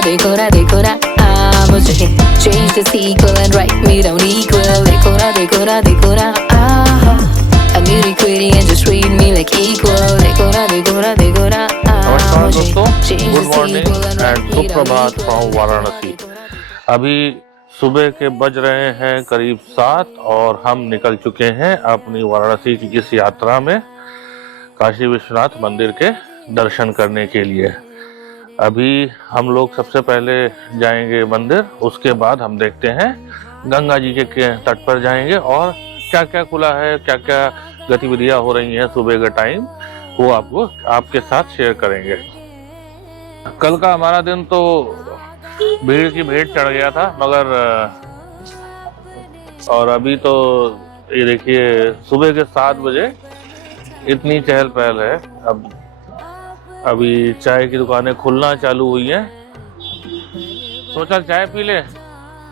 देखो ना देखो ना मुझे change the sequel and write me down equal देखो ना देखो ना देखो ना I'm beauty quitting and just treat me like equal देखो ना देखो ना देखो ना नमस्कार दोस्तों, गुड मॉर्निंग एंड सुप्रभात फ्रॉम वाराणसी। अभी सुबह के बज रहे हैं करीब 7 और हम निकल चुके हैं अपनी वाराणसी की इस यात्रा में काशी विश्वनाथ मंदिर के दर्शन करने के लिए। अभी हम लोग सबसे पहले जाएंगे मंदिर, उसके बाद हम देखते हैं गंगा जी के तट पर जाएंगे और क्या क्या खुला है, क्या क्या गतिविधियां हो रही हैं सुबह का टाइम, वो आपको आपके साथ शेयर करेंगे। कल का हमारा दिन तो भीड़ की भेंट चढ़ गया था, मगर और अभी तो ये देखिए सुबह के 7 बजे इतनी चहल पहल है। अब अभी चाय की दुकानें खुलना चालू हुई हैं, सोचा चाय पी ले,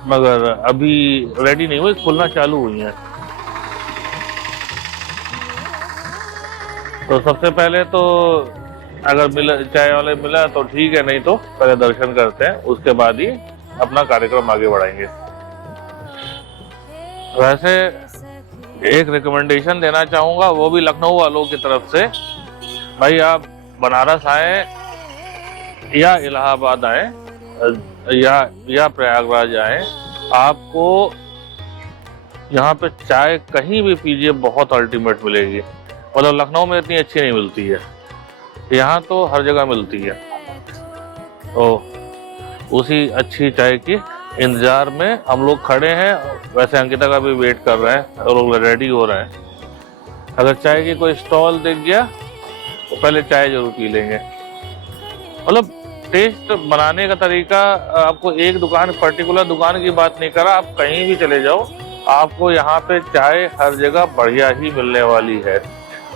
मगर अभी रेडी नहीं हुई, खुलना चालू हुई हैं। तो सबसे पहले तो अगर मिला चाय वाले मिला तो ठीक है, नहीं तो पहले दर्शन करते हैं, उसके बाद ही अपना कार्यक्रम आगे बढ़ाएंगे। वैसे एक रिकमेंडेशन देना चाहूँगा, वो भी लखनऊ वालों की तरफ से। भाई आप बनारस आए या इलाहाबाद आए या प्रयागराज आए, आपको यहाँ पे चाय कहीं भी पीजिए बहुत अल्टीमेट मिलेगी। मतलब लखनऊ में इतनी अच्छी नहीं मिलती है, यहाँ तो हर जगह मिलती है। तो उसी अच्छी चाय की इंतजार में हम लोग खड़े हैं। वैसे अंकिता का भी वेट कर रहे हैं और लोग रेडी हो रहे हैं। अगर चाय की कोई स्टॉल दिख गया तो पहले चाय जरूर पी लेंगे। मतलब टेस्ट बनाने का तरीका, आपको एक दुकान पर्टिकुलर दुकान की बात नहीं कर रहा, आप कहीं भी चले जाओ, आपको यहाँ पे चाय हर जगह बढ़िया ही मिलने वाली है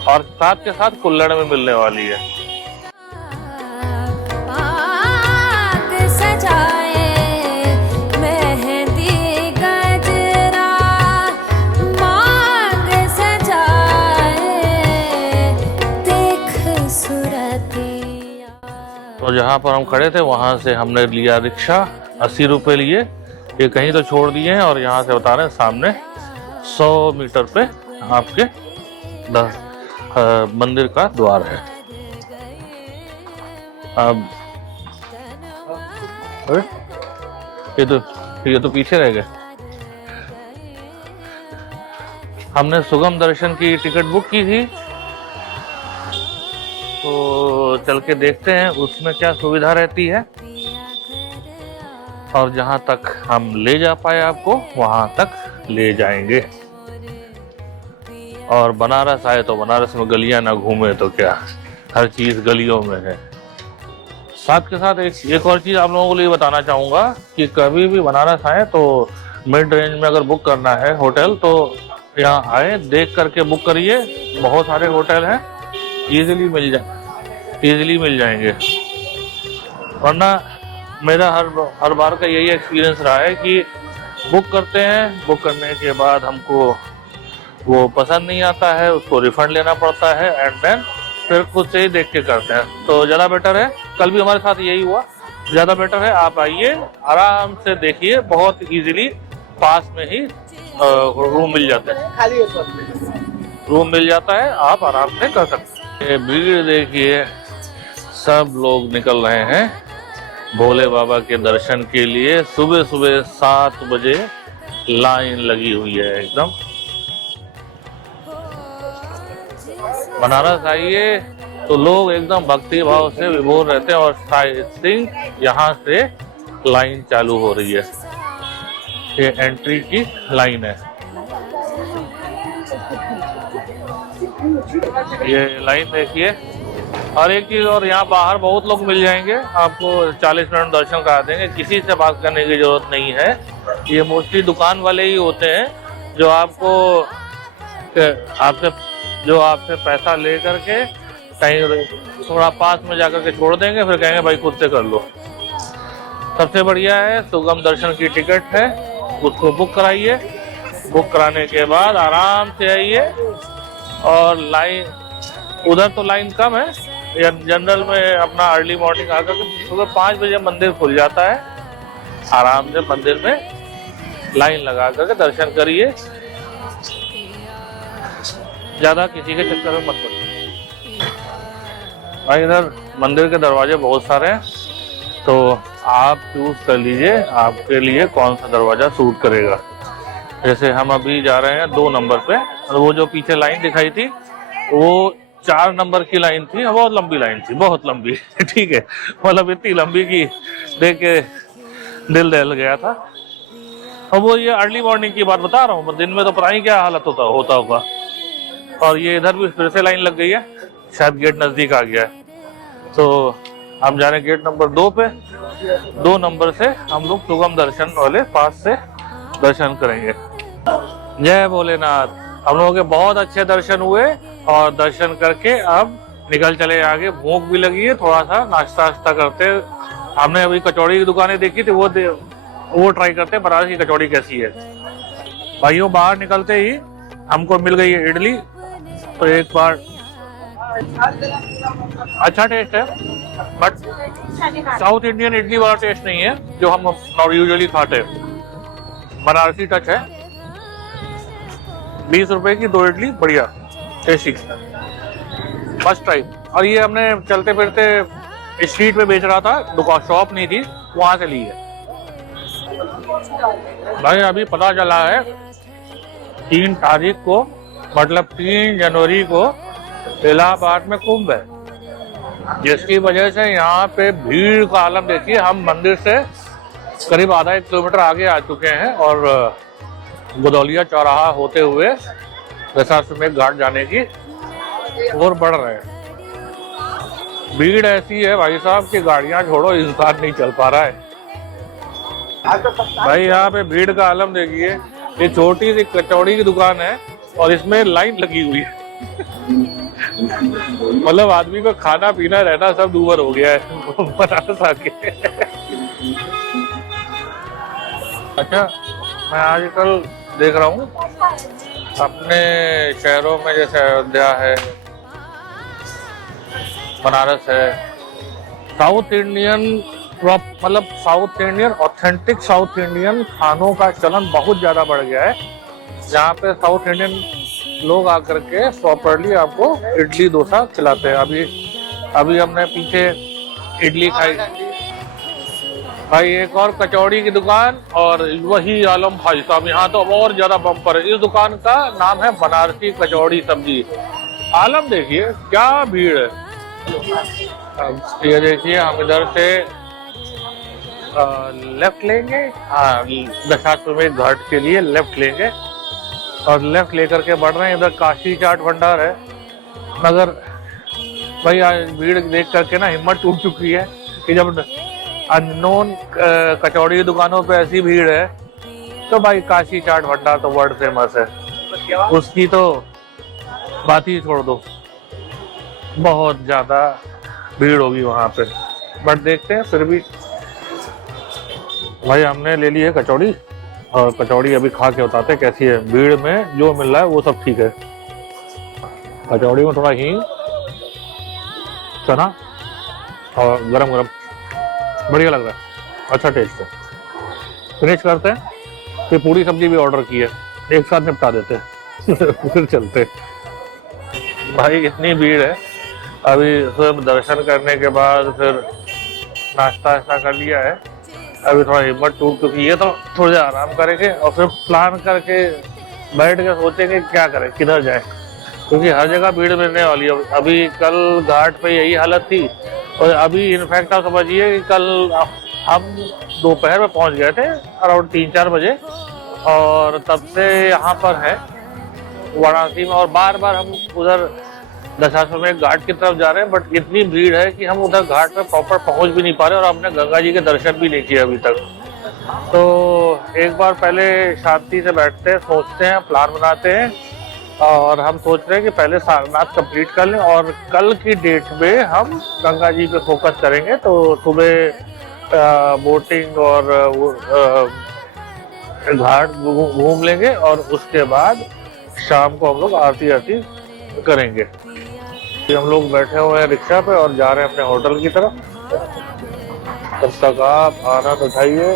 और साथ के साथ कुल्हड़ में मिलने वाली है। तो जहाँ पर हम खड़े थे वहां से हमने लिया रिक्शा, 80 रुपए लिए, ये कहीं तो छोड़ दिए हैं और यहाँ से बता रहे हैं सामने 100 मीटर पे आपके मंदिर का द्वार है। अब ये तो पीछे रह गए। हमने सुगम दर्शन की टिकट बुक की थी, तो चल के देखते हैं उसमें क्या सुविधा रहती है और जहां तक हम ले जा पाए आपको वहां तक ले जाएंगे। और बनारस आए तो बनारस में गलियां ना घूमे तो क्या, हर चीज गलियों में है। साथ के साथ एक और चीज आप लोगों को लिए बताना चाहूंगा कि कभी भी बनारस आए तो मिड रेंज में अगर बुक करना है होटल, तो यहाँ आए देख करके बुक करिए। बहुत सारे होटल हैं, इजीली मिल जाएंगे। वरना मेरा हर बार का यही एक्सपीरियंस रहा है कि बुक करते हैं, बुक करने के बाद हमको वो पसंद नहीं आता है, उसको रिफंड लेना पड़ता है एंड देन फिर खुद से ही देख के करते हैं। तो ज़्यादा बेटर है, कल भी हमारे साथ यही हुआ, ज़्यादा बेटर है आप आइए, आराम से देखिए, बहुत इजीली पास में ही रूम मिल जाता है, आप आराम से कर सकते हैं। भीड़ देखिए, सब लोग निकल रहे हैं भोले बाबा के दर्शन के लिए। सुबह सुबह 7 बजे लाइन लगी हुई है एकदम। बनारस आइए तो लोग एकदम भक्ति भाव से विभोर रहते हैं और साइड यहाँ से लाइन चालू हो रही है। ये एंट्री की लाइन है, ये लाइन देखिए। और एक चीज और, यहाँ बाहर बहुत लोग मिल जाएंगे, आपको 40 मिनट दर्शन करा देंगे, किसी से बात करने की जरूरत नहीं है। ये मोस्टली दुकान वाले ही होते हैं जो आपसे पैसा ले करके कहीं थोड़ा पास में जाकर के छोड़ देंगे, फिर कहेंगे भाई खुद से कर लो। सबसे बढ़िया है सुगम दर्शन की टिकट है, उसको बुक कराइए। बुक कराने के बाद आराम से आइए और लाइन, उधर तो लाइन कम है जनरल में अपना अर्ली मॉर्निंग आकर के सुबह 5 बजे मंदिर खुल जाता है। आराम से मंदिर में लाइन लगा करके दर्शन करिए, ज्यादा किसी के चक्कर में मत पड़िए। भाई इधर मंदिर के दरवाजे बहुत सारे हैं, तो आप चूज कर लीजिए आपके लिए कौन सा दरवाजा सूट करेगा। जैसे हम अभी जा रहे हैं 2 नंबर पे, और वो जो पीछे लाइन दिखाई थी वो 4 नंबर की लाइन थी, बहुत लंबी लाइन थी, बहुत लंबी ठीक है, मतलब इतनी लंबी की देख के दिल दहल गया था। और वो ये अर्ली मॉर्निंग की बात बता रहा हूँ, दिन में तो पता ही क्या हालत होता होगा। और ये इधर भी फिर से लाइन लग गई है, शायद गेट नजदीक आ गया है। तो हम जा रहे हैं गेट नंबर 2 पे। 2 नंबर से हम लोग सुगम दर्शन वाले पास से दर्शन करेंगे। जय भोलेनाथ। हम लोगों के बहुत अच्छे दर्शन हुए और दर्शन करके अब निकल चले आगे। भूख भी लगी है, थोड़ा सा नाश्ता वाश्ता करते। हमने अभी कचौड़ी की दुकानें देखी थी, वो ट्राई करते हैं बनारस की कचौड़ी कैसी है। भाइयों बाहर निकलते ही हमको मिल गई है इडली, तो एक बार अच्छा टेस्ट है, बट साउथ इंडियन इडली वाला टेस्ट नहीं है जो हम यूजुअली खाते हैं। बनारसी टच है। 20 रुपए की 2 इडली, बढ़िया टेस्टी, फर्स्ट ट्राई। और ये हमने चलते फिरते स्ट्रीट पे बेच रहा था, दुकान शॉप नहीं थी, वहां से ली है। भाई अभी पता चला है 3 तारीख को, मतलब 3 जनवरी को इलाहाबाद में कुंभ है, जिसकी वजह से यहाँ पे भीड़ का आलम देखिए। हम मंदिर से करीब आधा 1 किलोमीटर आगे आ चुके हैं और गोदौलिया चौराहा होते हुए दशाश्वमेध घाट जाने की ओर बढ़ रहे हैं। भीड़ ऐसी है भाई साहब कि गाड़ियां छोड़ो, इंसान नहीं चल पा रहा है। भाई यहाँ पे भीड़ का आलम देखिए। ये छोटी सी कचौड़ी की दुकान है और इसमें लाइन लगी हुई है मतलब आदमी को खाना पीना रहना सब दूभर हो गया है बनारस आके अच्छा, मैं आजकल देख रहा हूँ अपने शहरों में, जैसे अयोध्या है, बनारस है, साउथ इंडियन मतलब south Indian authentic south Indian खानों का चलन बहुत ज्यादा बढ़ गया है, जहाँ पे साउथ इंडियन लोग आकर के प्रॉपरली आपको इडली डोसा खिलाते हैं। अभी हमने पीछे इडली खाई, भाई एक और कचौड़ी की दुकान और वही आलम भाई साहब। यहाँ तो और ज्यादा बम्पर है। इस दुकान का नाम है बनारसी कचौड़ी सब्जी। आलम देखिए क्या भीड़ है। ये देखिए हम इधर से लेफ्ट लेंगे, हाँ दशाश्वमेध घाट के लिए लेफ्ट लेंगे और लेफ्ट लेकर के बढ़ रहे हैं। इधर काशी चाट भंडार है, मगर भाई आज भीड़ देख करके ना हिम्मत टूट चुकी है कि जब अननोन कचौड़ी की दुकानों पे ऐसी भीड़ है तो भाई काशी चाट भंडार तो वर्ल्ड फेमस है, उसकी तो बात ही छोड़ दो। बहुत ज्यादा भीड़ होगी वहां पे, बट देखते हैं। फिर भी भाई हमने ले ली है कचौड़ी और कचौड़ी अभी खा के बताते कैसी है। भीड़ में जो मिल रहा है वो सब ठीक है। कचौड़ी में थोड़ा हींग, चना और गरम गरम बढ़िया लग रहा है, अच्छा टेस्ट है। फिनिश करते हैं, फिर पूरी सब्जी भी ऑर्डर की है, एक साथ निपटा देते हैं फिर चलते हैं। भाई इतनी भीड़ है। अभी सब दर्शन करने के बाद फिर नाश्ता ऐसा कर लिया है, अभी थोड़ा हिम्मत टूट चुकी है, तो थोड़ी देर आराम करेंगे और फिर प्लान करके बैठ के सोचेंगे क्या करें, किधर जाए, क्योंकि हर जगह भीड़ मिलने वाली है। अभी कल घाट पे यही हालत थी और अभी इनफैक्ट आप समझिए कि कल हम दोपहर में पहुंच गए थे अराउंड 3-4 बजे, और तब से यहाँ पर है वाराणसी में, और बार बार हम उधर दशाश्वमेध घाट की तरफ जा रहे हैं, बट इतनी भीड़ है कि हम उधर घाट पे प्रॉपर पहुंच भी नहीं पा रहे और हमने गंगा जी के दर्शन भी नहीं किए अभी तक। तो एक बार पहले शांति से बैठते हैं, सोचते हैं, प्लान बनाते हैं, और हम सोच रहे हैं कि पहले सारनाथ कंप्लीट कर लें और कल की डेट में हम गंगा जी पे फोकस करेंगे। तो सुबह बोटिंग और घाट घूम लेंगे और उसके बाद शाम को हम लोग आरती करेंगे। हम लोग बैठे हुए हैं रिक्शा पे और जा रहे हैं अपने होटल की तरफ। तब तक आप आनंद उठाइए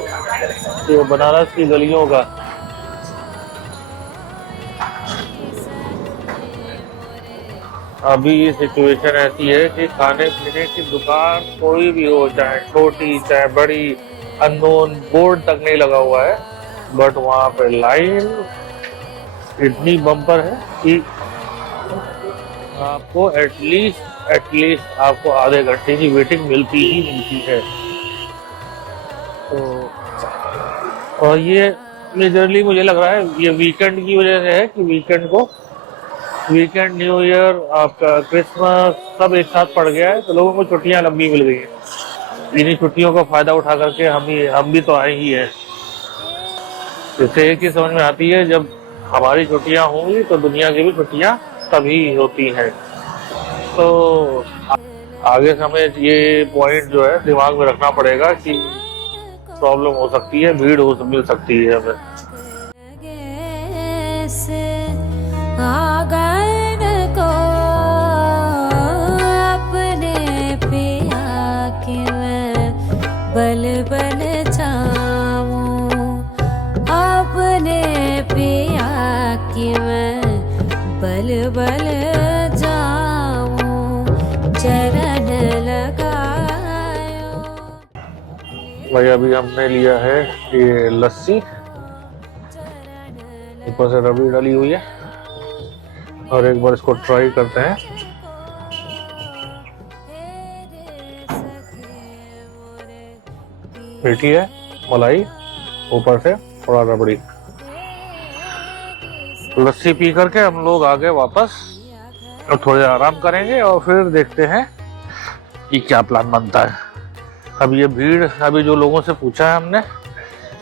ये बनारस की गलियों का। अभी सिचुएशन ऐसी है कि खाने पीने की दुकान कोई भी हो, चाहे छोटी चाहे बड़ी, अननोन बोर्ड तक नहीं लगा हुआ है, बट वहाँ पे लाइन इतनी बम्पर है कि आपको एटलीस्ट आपको आधे घंटे की वेटिंग मिलती ही मिलती है। तो और ये मेजरली मुझे लग रहा है ये वीकेंड की वजह से है कि वीकेंड न्यू ईयर आपका क्रिसमस सब एक साथ पड़ गया है, तो लोगों को छुट्टियां लंबी मिल गई हैं। इन्हीं छुट्टियों का फायदा उठा करके हम भी तो आए ही हैं। इससे एक ही समझ में आती है, जब हमारी छुट्टियां होंगी तो दुनिया की भी छुट्टियां तभी होती हैं। तो आगे से हमें ये पॉइंट जो है दिमाग में रखना पड़ेगा कि प्रॉब्लम हो सकती है, भीड़ हो मिल सकती है हमें। बल बल जाऊं अपने पिया की मैं बल बल जाऊं चरण लगायो। भाई अभी हमने लिया है ये लस्सी, ऊपर से रबड़ी डाली हुई है, और एक बार इसको ट्राई करते हैं। मीठी है, मलाई, ऊपर से थोड़ा रबड़ी। लस्सी पी करके हम लोग आ गए वापस, और थोड़े आराम करेंगे और फिर देखते हैं कि क्या प्लान बनता है। अब ये भीड़, अभी जो लोगों से पूछा है हमने,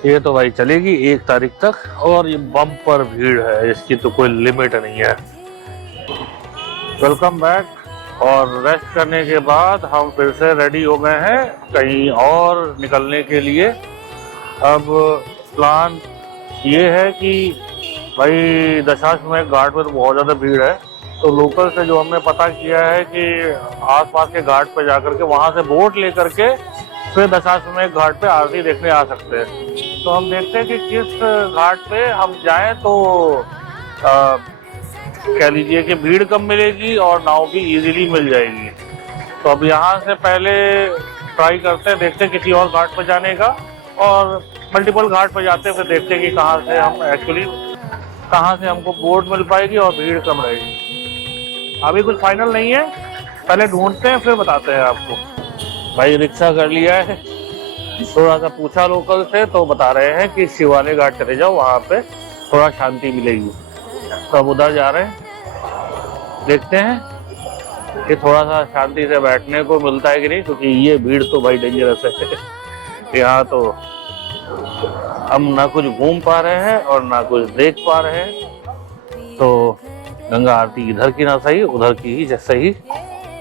ये तो भाई चलेगी 1 तारीख तक, और ये बम्पर भीड़ है, इसकी तो कोई लिमिट नहीं है। Welcome back. और रेस्ट करने के बाद हम फिर से रेडी हो गए हैं कहीं और निकलने के लिए। अब प्लान ये है कि भाई दशाश्वमेध घाट में तो बहुत ज़्यादा भीड़ है, तो लोकल से जो हमने पता किया है कि आसपास के घाट पे जाकर के वहाँ से बोट लेकर के फिर दशाश्वमेध घाट पे आरती देखने आ सकते हैं। तो हम देखते हैं कि किस घाट पे हम जाएं तो कह लीजिए कि भीड़ कम मिलेगी और नाव भी इजीली मिल जाएगी। तो अब यहाँ से पहले ट्राई करते हैं, देखते हैं किसी और घाट पर जाने का, और मल्टीपल घाट पर जाते हैं, फिर देखते हैं कि कहाँ से हमको बोट मिल पाएगी और भीड़ कम रहेगी। अभी कुछ फाइनल नहीं है, पहले ढूंढते हैं फिर बताते हैं आपको। भाई रिक्शा कर लिया है, थोड़ा सा पूछा लोकल से तो बता रहे हैं कि शिवालय घाट चले जाओ, वहाँ पे थोड़ा शांति मिलेगी। तो अब उधर जा रहे हैं, देखते हैं कि थोड़ा सा शांति से बैठने को मिलता है कि नहीं, क्योंकि ये भीड़ तो भाई डेंजरस है। यहाँ तो हम ना कुछ घूम पा रहे हैं और ना कुछ देख पा रहे हैं। तो गंगा आरती इधर की ना सही, उधर की ही जैसे ही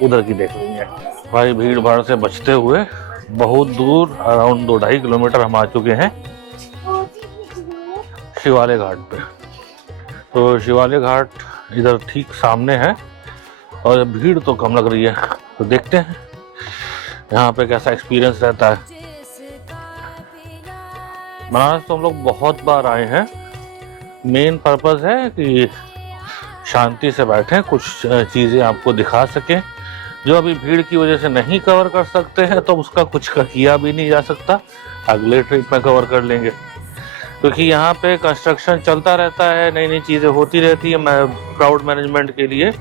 उधर की देख लेंगे। भाई भीड़ भाड़ से बचते हुए बहुत दूर, अराउंड 2-2.5 किलोमीटर हम आ चुके हैं शिवालय घाट पे। तो शिवालय घाट इधर ठीक सामने है और भीड़ तो कम लग रही है, तो देखते हैं यहाँ पे कैसा एक्सपीरियंस रहता है। बनारस तो हम लोग बहुत बार आए हैं, मेन पर्पस है कि शांति से बैठें, कुछ चीज़ें आपको दिखा सकें। जो अभी भीड़ की वजह से नहीं कवर कर सकते हैं तो उसका कुछ किया भी नहीं जा सकता, अगले ट्रिप में कवर कर लेंगे, क्योंकि यहाँ पे कंस्ट्रक्शन चलता रहता है, नई नई चीज़ें होती रहती है। क्राउड मैनेजमेंट के लिए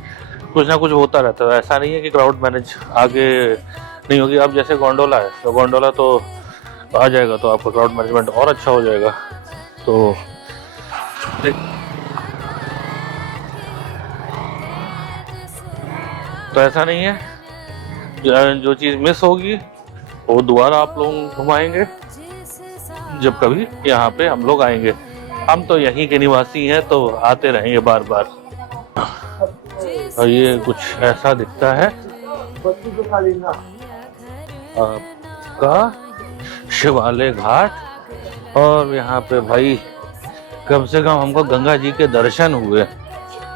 कुछ ना कुछ होता रहता है, ऐसा नहीं है कि क्राउड मैनेज आगे नहीं होगी। अब जैसे गोंडोला है, तो गोंडोला तो आ जाएगा तो आपका क्राउड मैनेजमेंट और अच्छा हो जाएगा। तो ऐसा नहीं है, जो चीज़ मिस होगी वो दोबारा आप लोग घुमाएंगे जब कभी यहाँ पे हम लोग आएंगे। हम तो यहीं के निवासी हैं तो आते रहेंगे बार बार। और ये कुछ ऐसा दिखता है आपका शिवालय घाट, और यहाँ पे भाई कम से कम हमको गंगा जी के दर्शन हुए,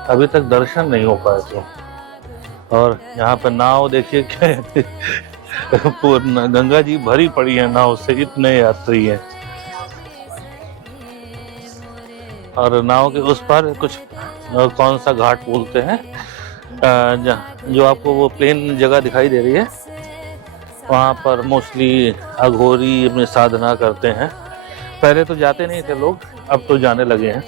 अभी तक दर्शन नहीं हो पाए। तो और यहाँ पे नाव देखिए क्या गंगा जी भरी पड़ी है नाव से, इतने यात्री हैं। और नाव के उस पर कुछ कौन सा घाट बोलते हैं, जो आपको वो प्लेन जगह दिखाई दे रही है, वहाँ पर मोस्टली अघोरी अपनी साधना करते हैं। पहले तो जाते नहीं थे लोग, अब तो जाने लगे हैं।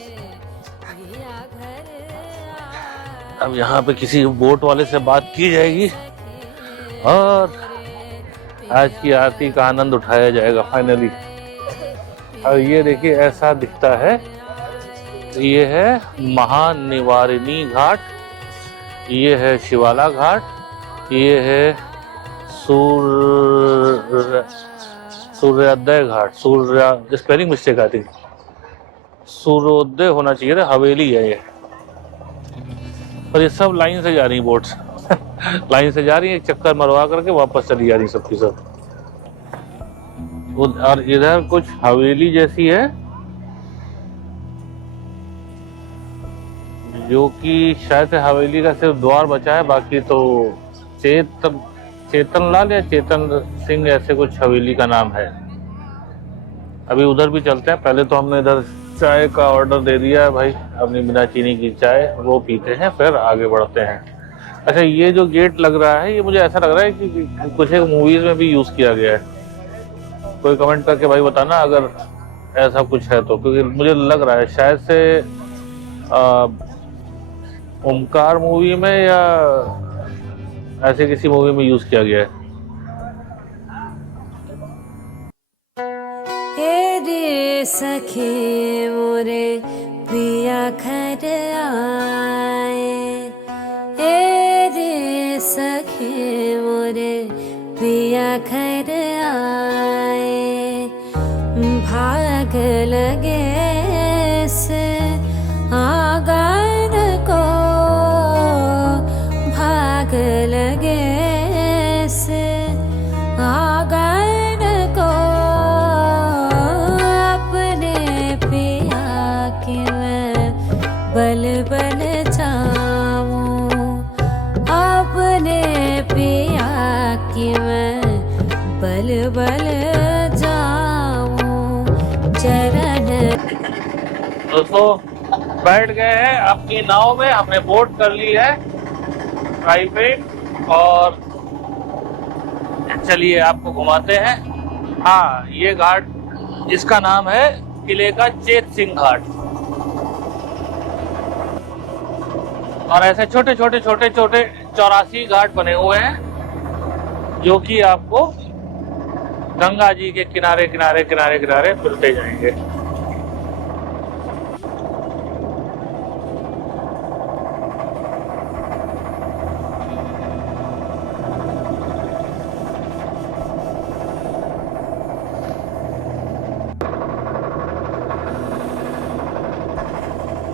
अब यहाँ पे किसी बोट वाले से बात की जाएगी और आज की आरती का आनंद उठाया जाएगा फाइनली। और ये देखिए ऐसा दिखता है, ये है महानिवारिणी घाट, ये है शिवाला घाट, ये है सूर्योदय घाट, सूर्य स्पेलिंग मिस्टेक आती, सूर्योदय होना चाहिए था, हवेली है ये। और ये सब लाइन से जा रही बोट्स लाइन से जा रही है, एक चक्कर मरवा करके वापस चली जा रही सबकी सब। और इधर कुछ हवेली जैसी है जो कि शायद हवेली का सिर्फ द्वार बचा है, बाकी तो चेतन लाल या चेतन सिंह ऐसे कुछ हवेली का नाम है। अभी उधर भी चलते हैं, पहले तो हमने इधर चाय का ऑर्डर दे दिया है भाई, अपनी बिना चीनी की चाय वो पीते हैं, फिर आगे बढ़ते हैं। अच्छा, ये जो गेट लग रहा है, ये मुझे ऐसा लग रहा है कि कुछ एक मूवीज में भी यूज किया गया है। कोई कमेंट करके भाई बताना अगर ऐसा कुछ है तो, क्योंकि मुझे लग रहा है शायद से ओमकार मूवी में या ऐसे किसी मूवी में यूज किया गया है। रे सखे मोरे पिया घर आए, रे सखे मोरे पिया घर आए, भाग लगे से आंगन को, भाग लगे से आंगन को, अपने पिया की मैं बल बन जाऊं, अपने पिया की मैं बल बल जाऊं चरण। दोस्तों बैठ गए हैं अपनी नाव में, हमने बोट कर ली है ड्राइव पे, और चलिए आपको घुमाते हैं। हाँ, ये घाट इसका नाम है किले का चेत सिंह घाट। और ऐसे छोटे छोटे 84 घाट बने हुए हैं जो कि आपको गंगा जी के किनारे किनारे किनारे किनारे मिलते जाएंगे।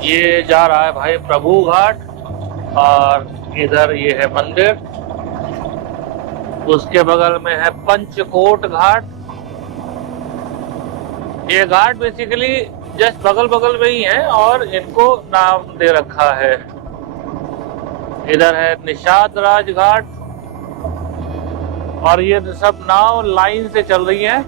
ये जा रहा है भाई प्रभु घाट, और इधर ये है मंदिर, उसके बगल में है पंचकोट घाट। ये घाट बेसिकली जस्ट बगल बगल में ही है और इनको नाम दे रखा है। इधर है निषाद राज घाट, और ये सब नाव लाइन से चल रही है।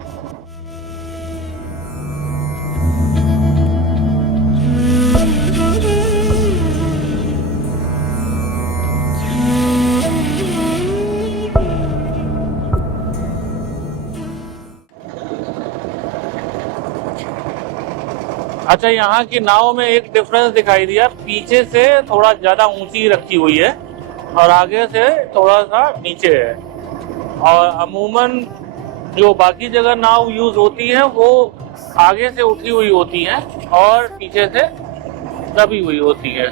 अच्छा, यहाँ की नाव में एक डिफरेंस दिखाई दिया, पीछे से थोड़ा ज्यादा ऊंची रखी हुई है और आगे से थोड़ा सा नीचे है। और अमूमन जो बाकी जगह नाव यूज होती है वो आगे से उठी हुई होती हैं और पीछे से दबी हुई होती है।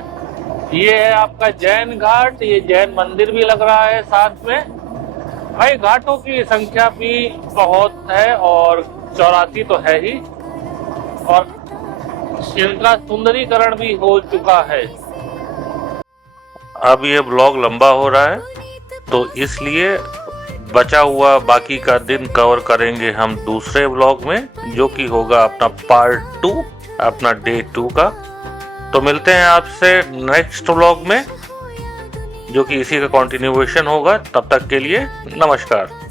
ये है आपका जैन घाट, ये जैन मंदिर भी लग रहा है साथ में। भाई घाटों की संख्या भी बहुत है और 84 तो है ही, और इनका सुंदरीकरण भी हो चुका है। अब ये ब्लॉग लंबा हो रहा है तो इसलिए बचा हुआ बाकी का दिन कवर करेंगे हम दूसरे ब्लॉग में, जो कि होगा अपना पार्ट 2, अपना डे 2 का। तो मिलते हैं आपसे नेक्स्ट ब्लॉग में। जो कि इसी का कंटिन्यूएशन होगा। तब तक के लिए नमस्कार।